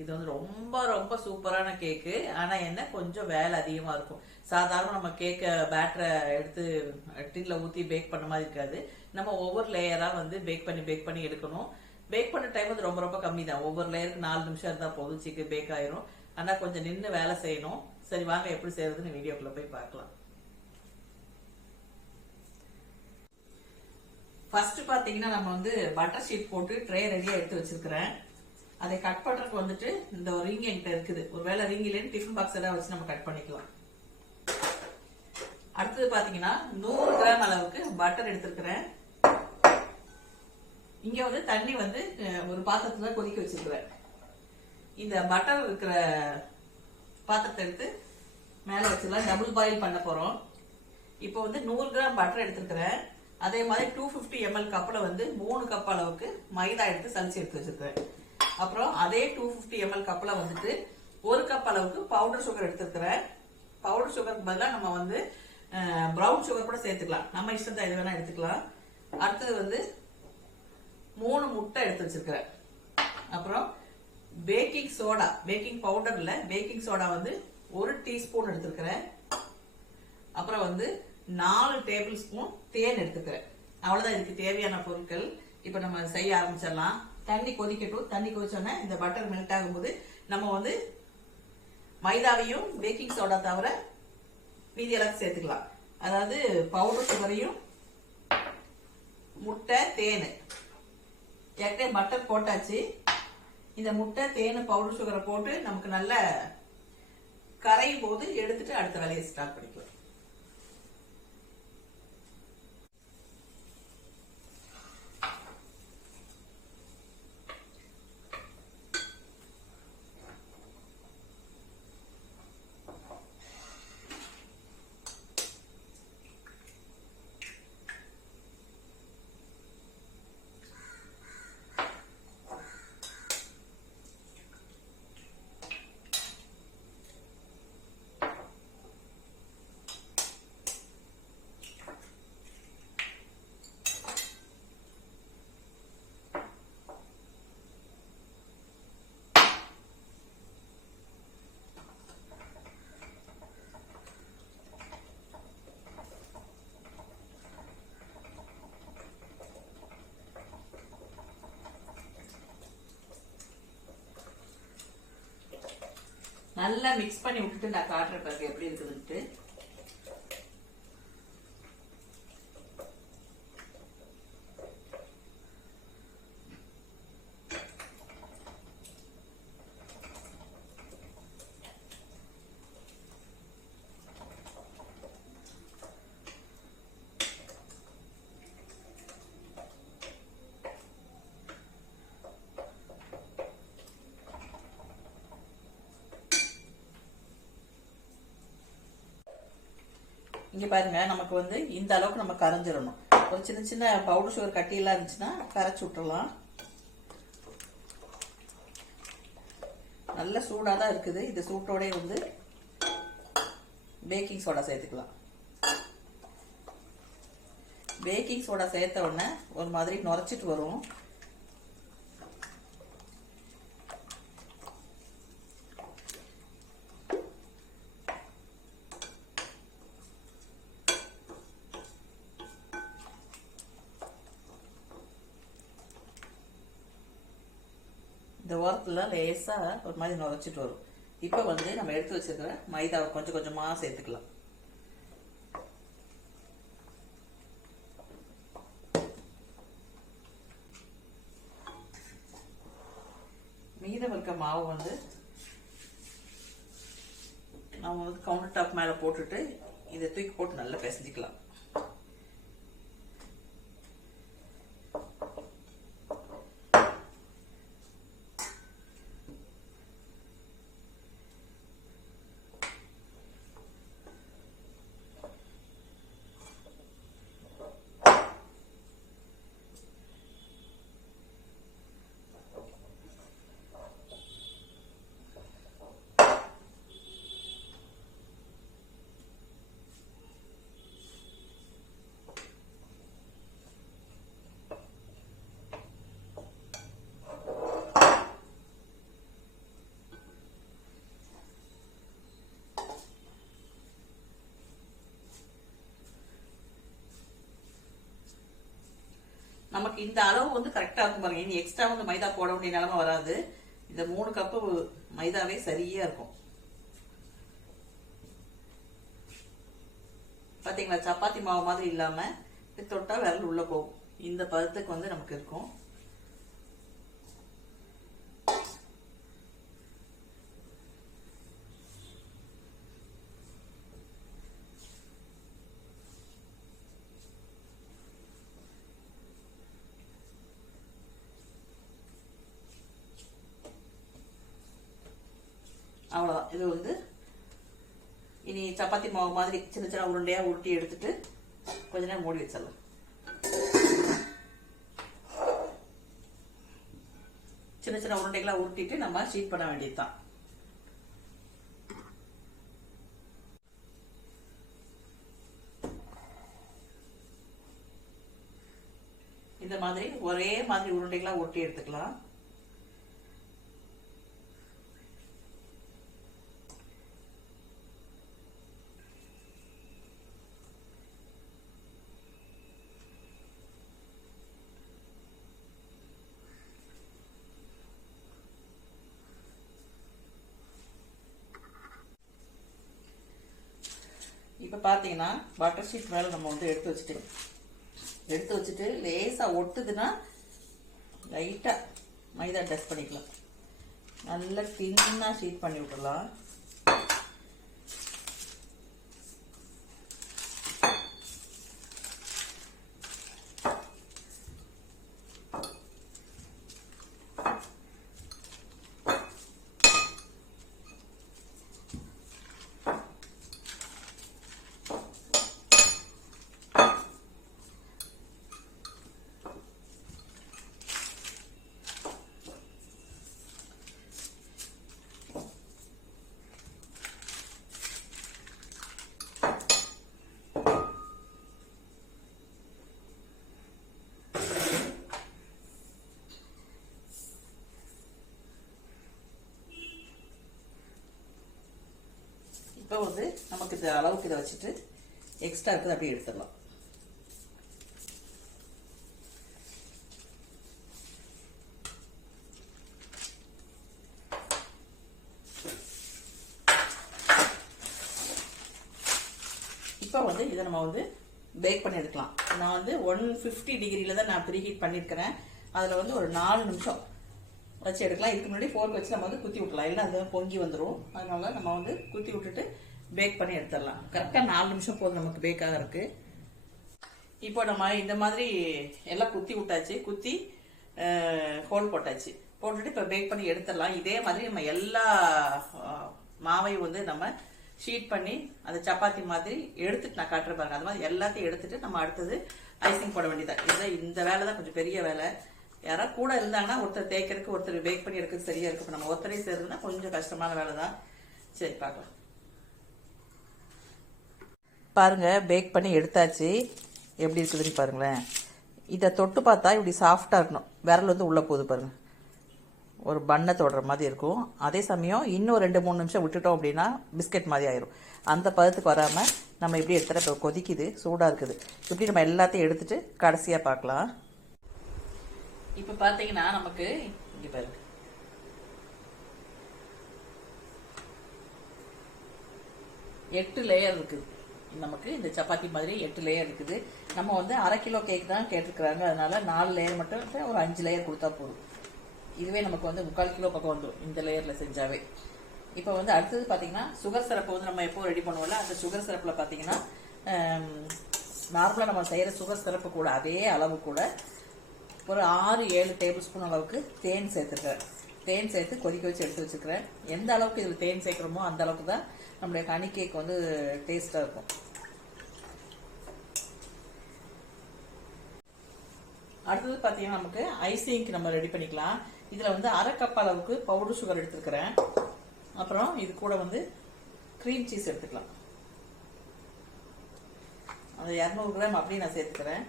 இது வந்து ரொம்ப ரொம்ப சூப்பரான கேக்கு. ஆனா என்ன கொஞ்சம் வேலை அதிகமா இருக்கும். சாதாரண நம்ம கேக்க பேட்டரை எடுத்து டின்ல ஊத்தி பேக் பண்ண மாதிரி இருக்காது. நம்ம ஒவ்வொரு லேயரா வந்து பேக் பண்ணி பேக் பண்ணி எடுக்கணும். பேக் பண்ண டைம் வந்து ரொம்ப ரொம்ப கம்மி தான் ஒவ்வொரு லேயருக்கு நாலு நிமிஷம் இருந்தா போதும். சீக்கிரம் பேக் ஆயிரும். ஆனா கொஞ்சம் நின்று வேலை செய்யணும். சரி வாங்க எப்படி செய்யறதுன்னு வீடியோக்குள்ள போய் பார்க்கலாம். ஃபர்ஸ்ட் பாத்தீங்கன்னா நம்ம வந்து பட்டர் ஷீட் போட்டு ட்ரே ரெடியா எடுத்து வச்சிருக்கிறேன். அதை கட் பண்றதுக்கு வந்துட்டு இந்த ஒரு ரிங் என்கிட்ட இருக்குது. ஒருவேளை ரிங் இல்லைன்னு டிஃபன் பாக்ஸ் ஏதாவது வச்சு நம்ம கட் பண்ணிக்கலாம். அடுத்தது பாத்தீங்கன்னா நூறு கிராம் அளவுக்கு பட்டர் எடுத்திருக்கிறேன். இங்க வந்து தண்ணி வந்து ஒரு பாத்திரத்துல கொதிக்க வச்சிருக்கிறேன். இந்த பட்டர் இருக்கிற பாத்திரத்தை எடுத்து மேல வச்சிடலாம். டபுள் பாயில் பண்ண போறோம். இப்போ வந்து நூறு கிராம் பட்டர் எடுத்திருக்கிறேன். அதே மாதிரி டூ ஃபிஃப்டி எம்எல் கப்பில் வந்து மூணு கப் அளவுக்கு மைதா எடுத்து சலிச்சு எடுத்து வச்சிருக்கிறேன். அப்புறம் அதே டூ ஃபிஃப்டி எம்எல் கப்பில் வந்துட்டு ஒரு கப் அளவுக்கு பவுடர் சுகர் எடுத்துருக்கிறேன். பவுடர் சுகருக்கு பதிலாக நம்ம வந்து ப்ரௌன் சுகர் கூட சேர்த்துக்கலாம். நம்ம இஷ்டத்தை எது வேணால் எடுத்துக்கலாம். அடுத்தது வந்து மூணு முட்டை எடுத்து வச்சிருக்கிறேன். அப்புறம் பேக்கிங் சோடா பேக்கிங் பவுடரில் பேக்கிங் சோடா வந்து ஒரு டீஸ்பூன் எடுத்துருக்கிறேன். அப்புறம் வந்து நாலு டேபிள் ஸ்பூன் தேன் எடுத்துக்கிறேன். அவ்வளோதான் இதுக்கு தேவையான பொருட்கள். இப்போ நம்ம செய்ய ஆரம்பிச்சிடலாம். தண்ணி கொதிக்கட்டும். தண்ணி கொதிச்சோன்னே இந்த பட்டர் மெல்ட் ஆகும்போது நம்ம வந்து மைதாவையும் பேக்கிங் சோடா தவிர மீதி எல்லாத்தையும் சேர்த்துக்கலாம். அதாவது பவுடர் சுகரையும் முட்டை தேன். ஏற்கனவே பட்டர் போட்டாச்சு. இந்த முட்டை தேன் பவுடர் சுகரை போட்டு நமக்கு நல்லா கரையும் போது எடுத்துட்டு அடுத்த வேலையை ஸ்டார்ட் பண்ணிக்கலாம். நல்லா மிக்ஸ் பண்ணி விட்டுட்டு நான் காட்டுறேன் பாருங்க எப்படி இருக்குதுன்ட்டு இங்க பாருங்க நமக்கு வந்து இந்த அளவுக்கு நம்ம கரைஞ்சிடணும். ஒரு சின்ன சின்ன பவுடர் சுகர் கட்டியெல்லாம் இருந்துச்சுன்னா கரைச்சி விட்டுறலாம். நல்ல சூடாக தான் இருக்குது. இது சூட்டோடே வந்து பேக்கிங் சோடா சேர்த்துக்கலாம். பேக்கிங் சோடா சேர்த்த உடனே ஒரு மாதிரி நுரைச்சிட்டு வரும். இந்த ஓரத்துல லேசா ஒரு மாதிரி நுரைச்சிட்டு வரும். இப்போ வந்து நம்ம எடுத்து வச்சுருக்கிற மைதாவை கொஞ்சம் கொஞ்சமா சேர்த்துக்கலாம். மீதம் இருக்க மாவு வந்து நம்ம வந்து கவுண்டர் டாப் மேல போட்டுட்டு இதை தூக்கி போட்டு நல்லா பிசைஞ்சிக்கலாம். நமக்கு இந்த அளவு வந்து கரெக்டாக இருக்கும் பாருங்க. இனி எக்ஸ்ட்ரா வந்து மைதா போட வேண்டிய நிலமை வராது. இந்த மூணு கப்பு மைதாவே சரியா இருக்கும். பார்த்தீங்களா சப்பாத்தி மாவு மாதிரி இல்லாமல் தொட்டால் விரல் உள்ளே போகும். இந்த பதத்துக்கு வந்து நமக்கு இருக்கும் அவ்வளோதான் இது வந்து இனி சப்பாத்தி மாவு மாதிரி சின்ன சின்ன உருண்டையா உருட்டி எடுத்துட்டு கொஞ்ச நேரம் மூடி வச்சிடலாம். சின்ன சின்ன உருண்டைகளா உருட்டிட்டு நம்ம ஷீட் பண்ண வேண்டியதுதான். இந்த மாதிரி ஒரே மாதிரி உருண்டைகளா ஒட்டி எடுத்துக்கலாம் இப்போ பார்த்தீங்கன்னா பட்டர் ஷீட் மேலே நம்ம வந்து எடுத்து வச்சுட்டு எடுத்து வச்சுட்டு லேசாக ஒட்டுதுன்னா லைட்டாக மைதா டஸ்ட் பண்ணிக்கலாம். நல்லா தின்னாக ஷீட் பண்ணி விட்டுடலாம். இப்போ வந்து நமக்கு இந்த அளவுக்கு இதை வச்சுட்டு எக்ஸ்ட்ரா இருக்குது அப்படியே எடுத்துடலாம். இப்போ வந்து இதை நம்ம வந்து பேக் பண்ணி எடுக்கலாம். நான் வந்து ஒன் ஃபிஃப்டி டிகிரியில் தான் நான் ப்ரீஹீட் பண்ணியிருக்கிறேன். அதில் வந்து ஒரு நாலு நிமிஷம் வச்சு எடுக்கலாம். இதுக்கு முன்னாடி ஃபோர்க் வச்சு நம்ம வந்து குத்தி விட்டலாம். இல்லை அது பொங்கி வந்துடும் அதனால நம்ம வந்து குத்தி விட்டுட்டு பேக் பண்ணி எடுத்துடலாம். கரெக்டாக நாலு நிமிஷம் போதும் நமக்கு பேக்காக இருக்கு இப்போ நம்ம இந்த மாதிரி எல்லாம் குத்தி விட்டாச்சு. குத்தி ஹோல் போட்டாச்சு. போட்டுட்டு இப்போ பேக் பண்ணி எடுத்துடலாம். இதே மாதிரி நம்ம எல்லா மாவையும் வந்து நம்ம ஷீட் பண்ணி அந்த சப்பாத்தி மாதிரி எடுத்துட்டு நான் காட்டுறேன் பாருங்க. அது மாதிரி எல்லாத்தையும் எடுத்துட்டு நம்ம அடுத்தது ஐசிங் போட வேண்டியதா இதுதான் இந்த வேலை தான் கொஞ்சம் பெரிய வேலை. யாராவது கூட இருந்தாங்கன்னா ஒருத்தர் தேய்க்கிறதுக்கு ஒருத்தர் பேக் பண்ணி எடுக்க சரியா இருக்கு நம்ம ஒருத்தரே சேர்றதுன்னா கொஞ்சம் கஷ்டமான வேலை தான். சரி பார்க்கலாம். பாருங்க பேக் பண்ணி எடுத்தாச்சு. எப்படி இருக்குதுன்னு பாருங்களேன். இதை தொட்டு பார்த்தா இப்படி சாஃப்டாக இருக்கணும். விரல் வந்து உள்ளே போகுது பாருங்கள் ஒரு பண்ணை தொடுற மாதிரி இருக்கும். அதே சமயம் இன்னும் ரெண்டு மூணு நிமிஷம் விட்டுட்டோம் அப்படின்னா பிஸ்கட் மாதிரி ஆயிரும். அந்த பதத்துக்கு வராமல் நம்ம இப்படி எடுத்துகிற இப்போ கொதிக்குது சூடாக இருக்குது. இப்படி நம்ம எல்லாத்தையும் எடுத்துகிட்டு கடைசியாக பார்க்கலாம். இப்ப பாத்தீங்கன்னா நமக்கு இங்க பாருங்க. எட்டு லேயர் இருக்குது நமக்கு இந்த சப்பாத்தி மாதிரி எட்டு லேயர் இருக்குது. நம்ம வந்து அரை கிலோ கேக் தான் கேட்டிருக்கிறாங்க. அதனால நாலு லேயர் மட்டும் ஒரு அஞ்சு லேயர் கொடுத்தா போதும். இதுவே நமக்கு வந்து முக்கால் கிலோ பக்கம் வந்துடும் இந்த லேயர்ல செஞ்சாவே. இப்போ வந்து அடுத்தது பார்த்தீங்கன்னா சுகர் சிரப்பு வந்து நம்ம எப்போ ரெடி பண்ணுவோம்ல? அந்த சுகர் சிரப்புல பார்த்தீங்கன்னா நார்மலாக நம்ம செய்கிற சுகர் சிரப்பு கூட அதே அளவு கூட ஒரு ஆறு ஏழு டேபிள் ஸ்பூன் அளவுக்கு தேன் சேர்த்துருக்கேன். தேன் சேர்த்து கொதிக்க வச்சு எடுத்து வச்சுக்கிறேன். எந்த அளவுக்கு இதில் தேன் சேர்க்குறோமோ அந்த அளவுக்கு தான் நம்மளுடைய கனி கேக் வந்து டேஸ்ட்டாக இருக்கும். அடுத்தது பார்த்தீங்கன்னா நமக்கு ஐசிங்க்கு நம்ம ரெடி பண்ணிக்கலாம். இதில் வந்து அரை கப் அளவுக்கு பவுடர் சுகர் எடுத்துருக்கிறேன். அப்புறம் இது கூட வந்து க்ரீம் சீஸ் எடுத்துக்கலாம். அந்த இரநூறு கிராம் அப்படியே நான் சேர்த்துக்கிறேன்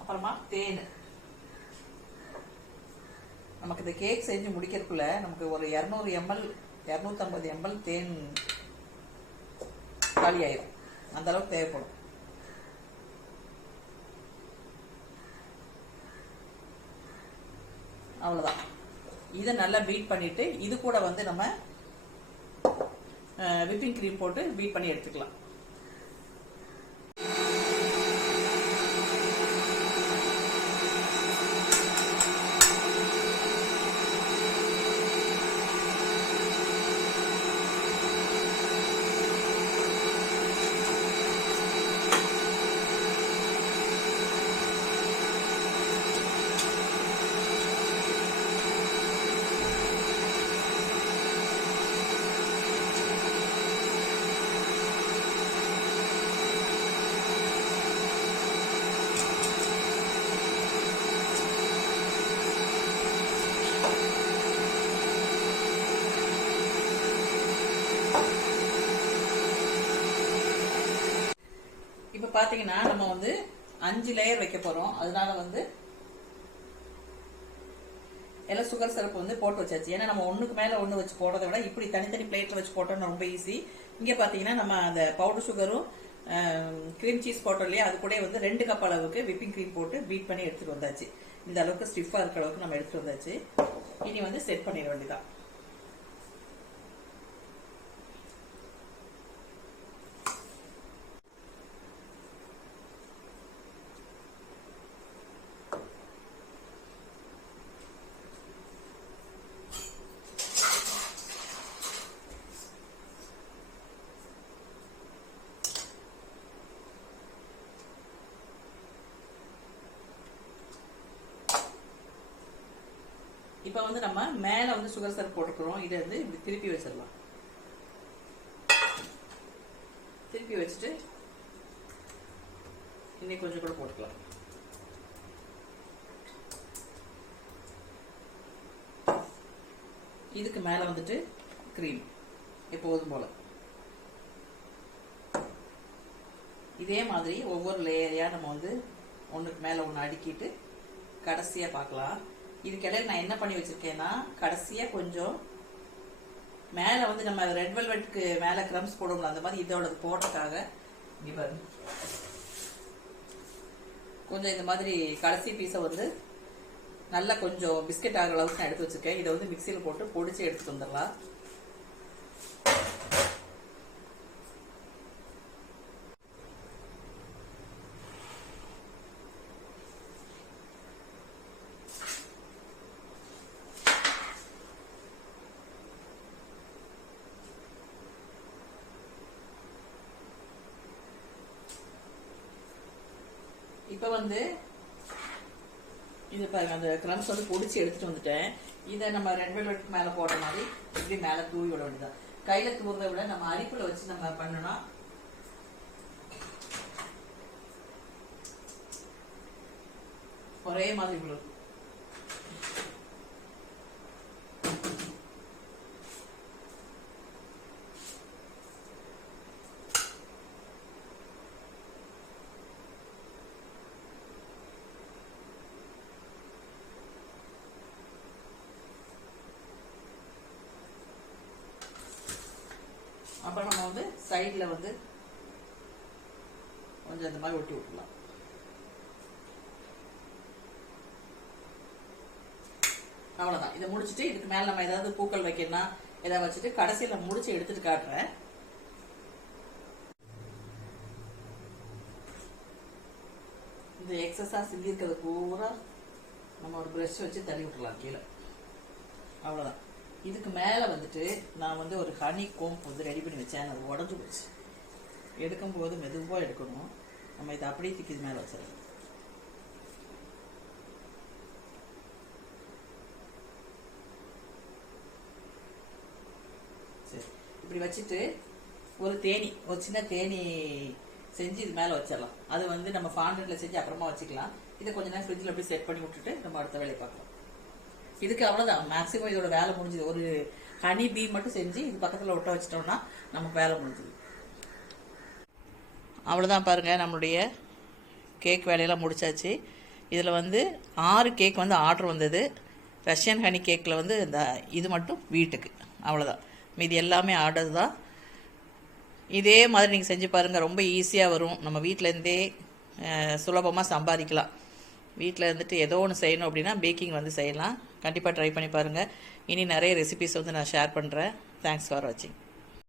அப்புறமா தேன் நமக்கு இந்த கேக் செஞ்சு முடிக்கிறதுக்குள்ள நமக்கு ஒரு இரநூறு எம்எல் இரநூத்தம்பது எம்எல் தேன் காலி ஆயிரும். அந்த அளவுக்கு தேவைப்படும். அவ்வளோதான் இதை நல்லா பீட் பண்ணிட்டு இது கூட வந்து நம்ம விப்பிங் க்ரீம் போட்டு பீட் பண்ணி எடுத்துக்கலாம். பார்த்தீங்கன்னா நம்ம வந்து அஞ்சு லேயர் வைக்க போறோம். அதனால வந்து எல்லாம் சுகர் சிரப் வந்து போட்டு வச்சாச்சு. ஏன்னா நம்ம ஒண்ணுக்கு மேல ஒண்ணு வச்சு போடுறத விட இப்படி தனித்தனி பிளேட்ல வச்சு போட்டோம்னா ரொம்ப ஈஸி இங்க பாத்தீங்கன்னா நம்ம அந்த பவுடர் சுகரும் க்ரீம் சீஸ் போட்டோம் இல்லையா? அது கூட வந்து ரெண்டு கப் அளவுக்கு விப்பிங் க்ரீம் போட்டு பீட் பண்ணி எடுத்துட்டு வந்தாச்சு. இந்த அளவுக்கு ஸ்டிஃபா இருக்கிற அளவுக்கு நம்ம எடுத்துட்டு வந்தாச்சு. இனி வந்து செட் பண்ணிட வேண்டியதான் இப்போ வந்து நம்ம மேல வந்து சுகர் சிரப் போட்டுக்கிறோம். இதை வந்து இப்படி திருப்பி வச்சிடலாம். திருப்பி வச்சுட்டு இன்னைக்கு கொஞ்சம் கூட போட்டுக்கலாம். இதுக்கு மேல வந்துட்டு க்ரீம் எப்போதும் போல. இதே மாதிரி ஒவ்வொரு லேயரையா நம்ம வந்து ஒன்றுக்கு மேல ஒன்று அடுக்கிட்டு கடைசியா பார்க்கலாம். இதுக்கிடையில் நான் என்ன பண்ணி வச்சிருக்கேன்னா கடைசியாக கொஞ்சம் மேலே வந்து நம்ம ரெட் வெல்வெட்டுக்கு மேலே கிரம்ஸ் போடுவோம்ல அந்த மாதிரி இதோட போட்டதுக்காக இங்க பாருங்க. கொஞ்சம் இந்த மாதிரி கடைசி பீஸை வந்து நல்லா கொஞ்சம் பிஸ்கட் ஆகிற அளவுக்கு நான் எடுத்து வச்சுருக்கேன். இதை வந்து மிக்சியில் போட்டு பொடிச்சு எடுத்துட்டு வந்துடலாம். இப்போ வந்து இது பாருங்க அந்த கிரம்ஸ் வந்து பொடிச்சு எடுத்துட்டு வந்துட்டேன். இதை நம்ம ரெட் வெல்வெட் மேலே போடுற மாதிரி இப்படி மேலே தூவி விட வேண்டியதான் கையில தூவுறதை விட நம்ம அரிப்புல வச்சு நம்ம பண்ணோம்னா ஒரே மாதிரி விழும் அப்புறம் நம்ம வந்து சைடில் வந்து கொஞ்சம் இந்த மாதிரி ஒட்டி விட்டுலாம் அவ்வளோதான் இதை முடிச்சுட்டு இதுக்கு மேலே நம்ம ஏதாவது பூக்கள் வைக்கணும்னா இதை வச்சுட்டு கடைசியில் முடிச்சு எடுத்துட்டு காட்டுறேன். இந்த எக்ஸஸாக சிந்திருக்கிறது பூரா நம்ம ஒரு ப்ரெஷ் வச்சு தள்ளி விட்டுலாம் கீழே. அவ்வளோதான் இதுக்கு மேலே வந்துட்டு நான் வந்து ஒரு ஹனி கோம்ப் வந்து ரெடி பண்ணி வச்சேன். அது உடஞ்சி போச்சு. எடுக்கும்போது மெதுவாக எடுக்கணும். நம்ம இதை அப்படியே தூக்கி இது மேலே வச்சிடலாம். சரி. இப்படி வச்சுட்டு ஒரு தேனி ஒரு சின்ன தேனி செஞ்சு இது மேலே வச்சிடலாம். அது வந்து நம்ம ஃபாண்டன்ல செஞ்சு அப்புறமா வச்சுக்கலாம். இதை கொஞ்ச நேரம் ஃப்ரிட்ஜில் அப்படியே செட் பண்ணி விட்டுட்டு நம்ம அடுத்த வேலையை பார்க்கலாம். இதுக்கு அவ்வளோதான் மேக்ஸிமம் இதோட வேலை முடிஞ்சுது. ஒரு ஹனி பீ மட்டும் செஞ்சு இது பக்கத்தில் ஒட்ட வச்சிட்டோம்னா நமக்கு வேலை முடிஞ்சுது. அவ்வளோதான் பாருங்கள் நம்மளுடைய கேக் வேலையெல்லாம் முடிச்சாச்சு. இதில் வந்து ஆறு கேக் வந்து ஆர்டர் வந்தது. ரஷ்யன் ஹனி கேக்கில் வந்து இந்த இது மட்டும் வீட்டுக்கு. அவ்வளோதான் மீதி எல்லாமே ஆர்டர் தான். இதே மாதிரி நீங்கள் செஞ்சு பாருங்கள் ரொம்ப ஈஸியாக வரும். நம்ம வீட்டிலேருந்தே சுலபமாக சம்பாதிக்கலாம். வீட்டில் இருந்துட்டு ஏதோ ஒன்று செய்யணும் அப்படின்னா பேக்கிங் வந்து செய்யலாம். கண்டிப்பாக ட்ரை பண்ணி பாருங்கள் இனி நிறைய ரெசிபிஸ் வந்து நான் ஷேர் பண்ணுறேன் தேங்க்ஸ் ஃபார் வாட்சிங்